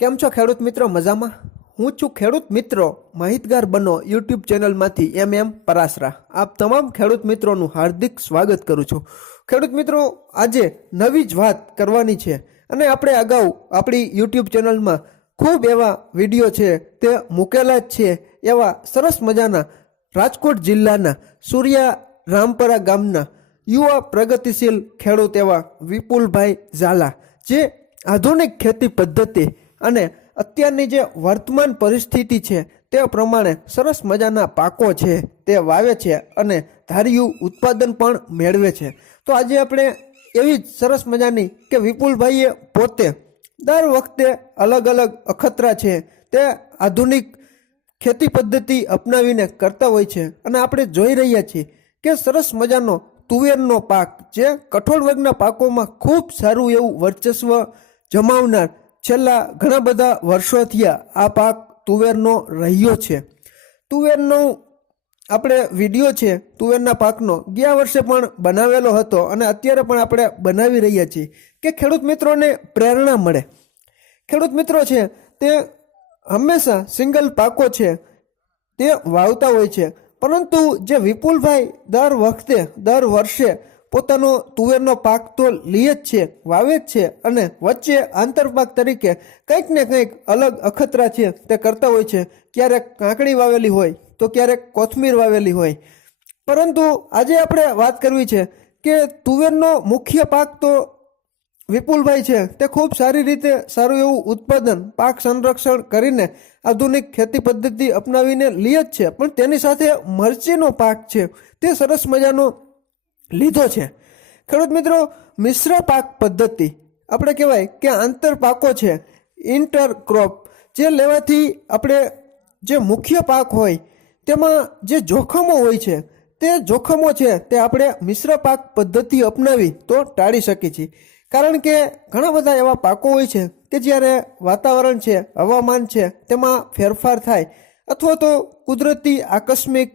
કેમ છો ખેડૂત મિત્રો મજામાં? હું છું ખેડૂત મિત્રો માહિતગાર બનો યુટ્યુબ ચેનલમાંથી એમ એમ પરાસરા આપ તમામ ખેડૂત મિત્રોનું હાર્દિક સ્વાગત કરું છું. ખેડૂત મિત્રો, આજે નવી જ વાત કરવાની છે અને આપણે અગાઉ આપણી યુટ્યુબ ચેનલમાં ખૂબ એવા વીડિયો છે, તે મૂકેલા જ છે, એવા સરસ મજાના રાજકોટ જિલ્લાના સૂર્યા રામપરા ગામના યુવા પ્રગતિશીલ ખેડૂત એવા વિપુલભાઈ ઝાલા, જે આધુનિક ખેતી પદ્ધતિ અને અત્યારની જે વર્તમાન પરિસ્થિતિ છે, તે પ્રમાણે સરસ મજાના પાકો છે, તે વાવે છે અને ધાર્યું ઉત્પાદન પણ મેળવે છે. તો આજે આપણે એવી જ સરસ મજાની કે વિપુલભાઈએ પોતે દર વખતે અલગ અલગ અખતરા છે, તે આધુનિક ખેતી પદ્ધતિ અપનાવીને કરતા હોય છે. અને આપણે જોઈ રહ્યા છીએ કે સરસ મજાનો તુવેરનો પાક, જે કઠોળ વર્ગના પાકોમાં ખૂબ સારું એવું વર્ચસ્વ જમાવનાર છેલ્લા ઘણા બધા વર્ષોથી આ પાક તુવેરનો રહ્યો છે. તુવેરનો આપણે વીડિયો છે, તુવેરના પાકનો, ગયા વર્ષે પણ બનાવેલો હતો અને અત્યારે પણ આપણે બનાવી રહ્યા છીએ કે ખેડૂત મિત્રોને પ્રેરણા મળે. ખેડૂત મિત્રો છે, તે હંમેશા સિંગલ પાકો છે, તે વાવતા હોય છે. પરંતુ જે વિપુલભાઈ દર વખતે, દર વર્ષે પોતાનો તુવેરનો પાક તો લે જ છે, વાવે જ છે અને વચ્ચે આંતરપાક તરીકે કંઈક ને કંઈક અલગ અખતરા છે તે કરતા હોય છે. ક્યારેક કાંકડી વાવેલી હોય તો ક્યારેક કોથમીર વાવેલી હોય. પરંતુ આજે આપણે વાત કરવી છે કે તુવેરનો મુખ્ય પાક તો વિપુલભાઈ છે. તે ખૂબ સારી રીતે સારું એવું ઉત્પાદન, પાક સંરક્ષણ કરીને આધુનિક ખેતી પદ્ધતિ અપનાવીને લે જ છે. પણ તેની સાથે મરચીનો પાક છે. તે સરસ મજાનો લીધો છે. ખેડૂત મિત્રો, મિશ્ર પાક પદ્ધતિ આપણે કહેવાય કે આંતર પાકો છે ઇન્ટર ક્રોપ જે લેવાથી આપણે જે મુખ્ય પાક હોય તેમાં જે જોખમો હોય છે, તે જોખમો છે તે આપણે મિશ્ર પાક પદ્ધતિ અપનાવી તો ટાળી શકીએ છીએ. કારણ કે ઘણા બધા એવા પાકો હોય છે કે જ્યારે વાતાવરણ છે, હવામાન છે, તેમાં ફેરફાર થાય અથવા તો કુદરતી આકસ્મિક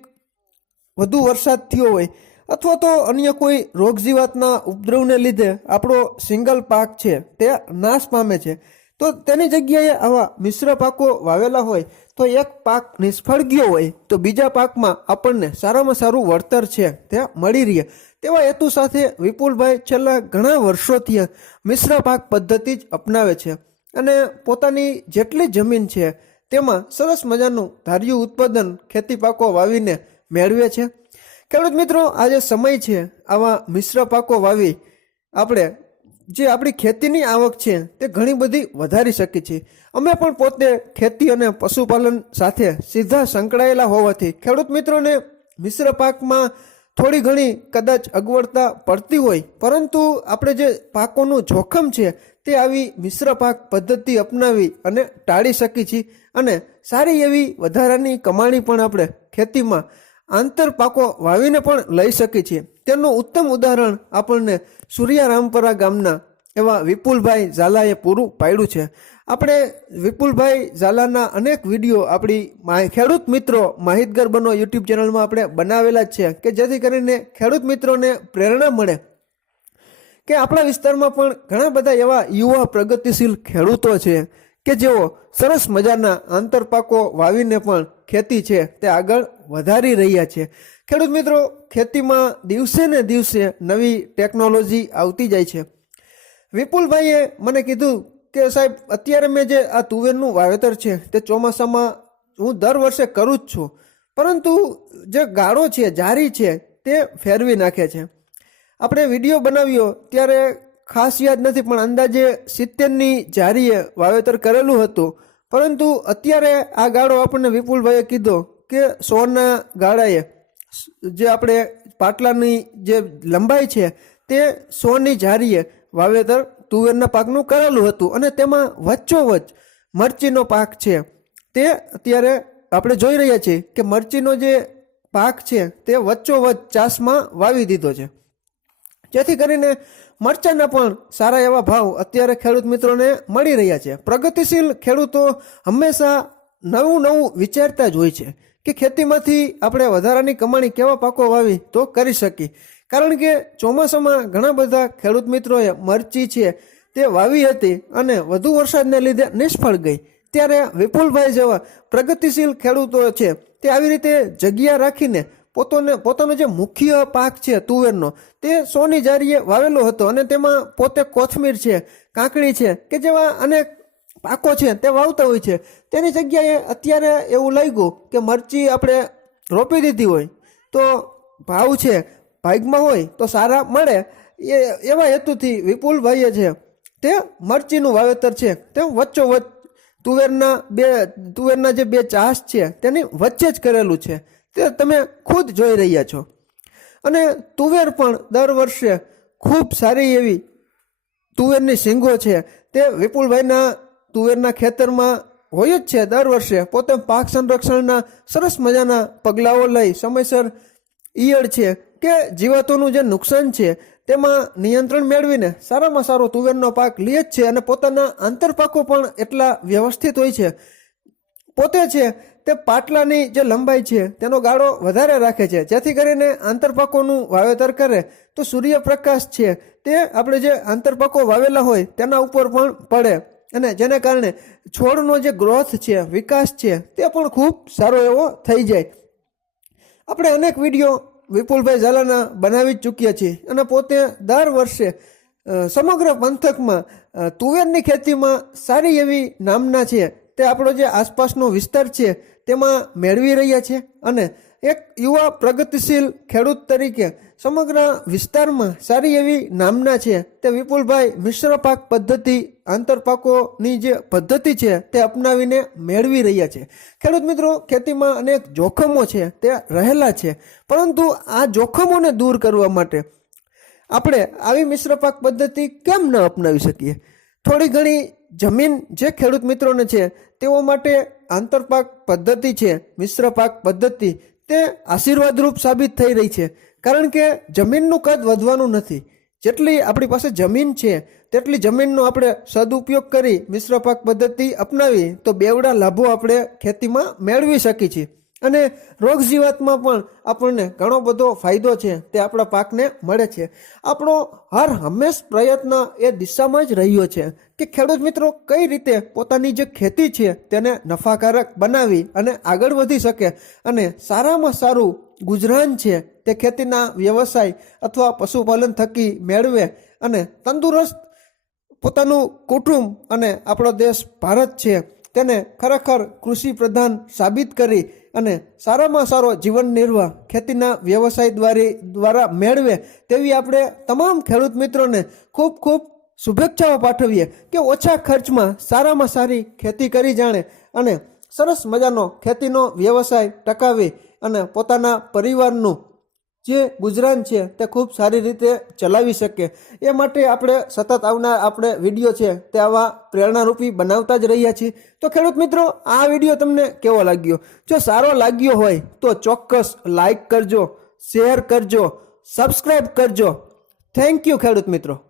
વધુ વરસાદ થયો હોય અથવા તો અન્ય કોઈ રોગજીવાતના ઉપદ્રવને લીધે આપણો સિંગલ પાક છે, તે નાશ પામે છે. તો તેની જગ્યાએ આવા મિશ્ર પાકો વાવેલા હોય, તો એક પાક નિષ્ફળ ગયો હોય, તો બીજા પાકમાં આપણને સારામાં સારું વળતર છે, તે મળી રહે. તેવા હેતુ સાથે વિપુલભાઈ છેલ્લા ઘણા વર્ષોથી મિશ્ર પાક પદ્ધતિ જ અપનાવે છે અને પોતાની જેટલી જમીન છે, તેમાં સરસ મજાનું ધાર્યું ઉત્પાદન ખેતી પાકો વાવીને મેળવે છે. ખેડૂત મિત્રો, આજે સમય છે આવા મિશ્ર પાકો વાવી આપણે જે આપણી ખેતીની આવક છે તે ઘણી બધી વધારી શકીએ છીએ. અમે પણ પોતે ખેતી અને પશુપાલન સાથે સીધા સંકળાયેલા હોવાથી ખેડૂત મિત્રોને મિશ્ર પાકમાં થોડી ઘણી કદાચ અગવડતા પડતી હોય, પરંતુ આપણે જે પાકોનું જોખમ છે તે આવી મિશ્ર પાક પદ્ધતિ અપનાવી અને ટાળી શકીએ છીએ અને સારી એવી વધારાની કમાણી પણ આપણે ખેતીમાં આંતર પાકો વાવીને પણ લઈ શકીએ છીએ તેનું ઉત્તમ ઉદાહરણ આપણને સૂર્યારામપરા ગામના એવા વિપુલભાઈ ઝાલાએ પૂરું પાડ્યું છે. આપણે વિપુલભાઈ ઝાલાના અનેક વીડિયો આપણી ખેડૂત મિત્રો માહિતગાર બનો યુટ્યુબ ચેનલમાં આપણે બનાવેલા જ છે કે જેથી કરીને ખેડૂત મિત્રોને પ્રેરણા મળે કે આપણા વિસ્તારમાં પણ ઘણા બધા એવા યુવા પ્રગતિશીલ ખેડૂતો છે કે જેઓ સરસ મજાના આંતરપાકો વાવીને પણ ખેતી છે. તે આગળ વધારી રહ્યા છે. ખેડૂત મિત્રો, ખેતીમાં દિવસે ને દિવસે નવી ટેકનોલોજી આવતી જાય છે. વિપુલભાઈએ મને કીધું કે, સાહેબ, અત્યારે મેં જે આ તુવેરનું વાવેતર છે, તે ચોમાસામાં હું દર વર્ષે કરું જ છું. પરંતુ જે ગાળો છે, જારી છે, તે ફેરવી નાખે છે. આપણે વીડિયો બનાવ્યો, ત્યારે ખાસ યાદ નથી, પણ અંદાજે સિત્તેરની જારીએ વાવેતર કરેલું હતું. પરંતુ અત્યારે આ ગાળો આપણને વિપુલભાઈએ કીધો કે સોના ગાળાએ જે આપણે પાટલાની જે લંબાઈ છે તે સોની જારીએ વાવેતર તુવેરના પાકનું કરેલું હતું અને તેમાં વચ્ચોવચ્ચ મરચીનો પાક છે. તે અત્યારે આપણે જોઈ રહ્યા છીએ કે મરચીનો જે પાક છે તે વચ્ચોવચ્ચ ચાસમાં વાવી દીધો છે. જેથી કરીને મરચાંના પણ સારા એવા ભાવ અત્યારે ખેડૂત મિત્રોને મળી રહ્યા છે. પ્રગતિશીલ ખેડૂતો હંમેશા નવું નવું વિચારતા જ હોય છે. કે ખેતીમાંથી આપણે વધારાની કમાણી કેવા પાકો વાવી તો કરી શકીએ. કારણ કે ચોમાસામાં ઘણા બધા ખેડૂત મિત્રોએ મરચી છે તે વાવી હતી અને વધુ વરસાદને લીધે નિષ્ફળ ગઈ. ત્યારે વિપુલભાઈ જેવા પ્રગતિશીલ ખેડૂતો છે તે આવી રીતે જગ્યા રાખીને પોતાને, પોતાનો જે મુખ્ય પાક છે તુવેરનો તે સોની જારીએ વાવેલો હતો અને તેમાં પોતે કોથમીર છે કાંકડી છે કે જેવા અનેક પાકો છે તે વાવતા હોય છે. તેની જગ્યાએ અત્યારે એવું લાગ્યું કે મરચી આપણે રોપી દીધી હોય તો ભાવ છે, ભાગમાં હોય તો સારા મળે. એ, એવા હેતુથી વિપુલભાઈએ છે તે મરચીનું વાવેતર છે. તે વચ્ચોવચ્ચ તુવેરના બે, તુવેરના જે બે ચાસ છે તેની વચ્ચે જ કરેલું છે. તે તમે ખુદ જોઈ રહ્યા છો. અને તુવેર પણ દર વર્ષે ખૂબ સારી એવી તુવેરની સિંગો છે. તે વિપુલભાઈના તુવેરના ખેતરમાં હોય જ છે દર વર્ષે. પોતે પાક સંરક્ષણના સરસ મજાના પગલાઓ લઈ સમયસર ઈયળ છે કે જીવાતોનું જે નુકસાન છે તેમાં નિયંત્રણ મેળવીને સારામાં સારો તુવેરનો પાક લે જ છે અને પોતાના આંતરપાકો પણ એટલા વ્યવસ્થિત હોય છે. પોતે છે તે પાટલાની જે લંબાઈ છે તેનો ગાળો વધારે રાખે છે. જેથી કરીને આંતરપાકોનું વાવેતર કરે તો સૂર્યપ્રકાશ છે તે આપણે જે આંતરપાકો વાવેલા હોય તેના ઉપર પણ પડે. અને જેને કારણે છોડનો જે ગ્રોથ છે, વિકાસ છે, તે પણ ખૂબ સારો એવો થઈ જાય. આપણે અનેક વીડિયો વિપુલભાઈ ઝાલાના બનાવી જ ચૂક્યા છીએ અને પોતે દર વર્ષે સમગ્ર પંથકમાં તુવેરની ખેતીમાં સારી એવી નામના છે. તે આપણો જે આસપાસનો વિસ્તાર છે, તેમાં મેળવી રહ્યા છે અને એક યુવા પ્રગતિશીલ ખેડૂત તરીકે સમગ્ર વિસ્તારમાં સારી એવી નામના છે. તે વિપુલભાઈ મિશ્ર પાક પદ્ધતિ આંતરપાકોની જે પદ્ધતિ છે તે અપનાવીને મેળવી રહ્યા છે. ખેડૂત મિત્રો, ખેતીમાં અનેક જોખમો છે, તે રહેલા છે. પરંતુ આ જોખમોને દૂર કરવા માટે આપણે આવી મિશ્ર પાક પદ્ધતિ કેમ ન અપનાવી શકીએ? થોડી ઘણી જમીન જે ખેડૂત મિત્રોને છે, તેઓ માટે આંતરપાક પદ્ધતિ છે, મિશ્ર પાક પદ્ધતિ તે આશીર્વાદરૂપ સાબિત થઈ રહી છે. કારણ કે જમીનનું કદ વધવાનું નથી. જેટલી આપણી પાસે જમીન છે, તેટલી જમીનનો આપણે સદુપયોગ કરી મિશ્ર પાક પદ્ધતિ અપનાવી તો બેવડા લાભો આપણે ખેતીમાં મેળવી શકીએ છીએ. અને રોગ જીવાતમાં પણ આપણને ઘણો બધો ફાયદો છે, તે આપણા પાકને મળે છે. આપણો હર હંમેશ પ્રયત્ન એ દિશામાં જ રહ્યો છે કે ખેડૂત મિત્રો કઈ રીતે પોતાની જે ખેતી છે તેને નફાકારક બનાવી અને આગળ વધી શકે અને સારામાં સારું ગુજરાન છે તે ખેતીના વ્યવસાય અથવા પશુપાલન થકી મેળવે અને તંદુરસ્ત પોતાનું કુટુંબ અને આપણો દેશ ભારત છે તેને ખરેખર કૃષિ પ્રધાન સાબિત કરી અને સારામાં સારો જીવન નિર્વાહ ખેતીના વ્યવસાય દ્વારા દ્વારા મેળવે તેવી આપણે તમામ ખેડૂત મિત્રોને ખૂબ ખૂબ શુભેચ્છાઓ પાઠવીએ કે ઓછા ખર્ચમાં સારામાં સારી ખેતી કરી જાણે અને સરસ મજાનો ખેતીનો વ્યવસાય ટકાવી અને પોતાના પરિવારનું જે ગુજરાન છે, તે ખૂબ સારી રીતે ચલાવી શકે. એ માટે આપણે સતત આવનાર આપણે વીડિયો છે, તે આવા પ્રેરણારૂપી બનાવતા જ રહ્યા છીએ. તો ખેડૂત મિત્રો, આ વીડિયો તમને કેવો લાગ્યો? જો સારો લાગ્યો હોય, તો ચોક્કસ લાઈક કરજો, શેર કરજો સબસ્ક્રાઈબ કરજો. થેન્ક યુ ખેડૂત મિત્રો.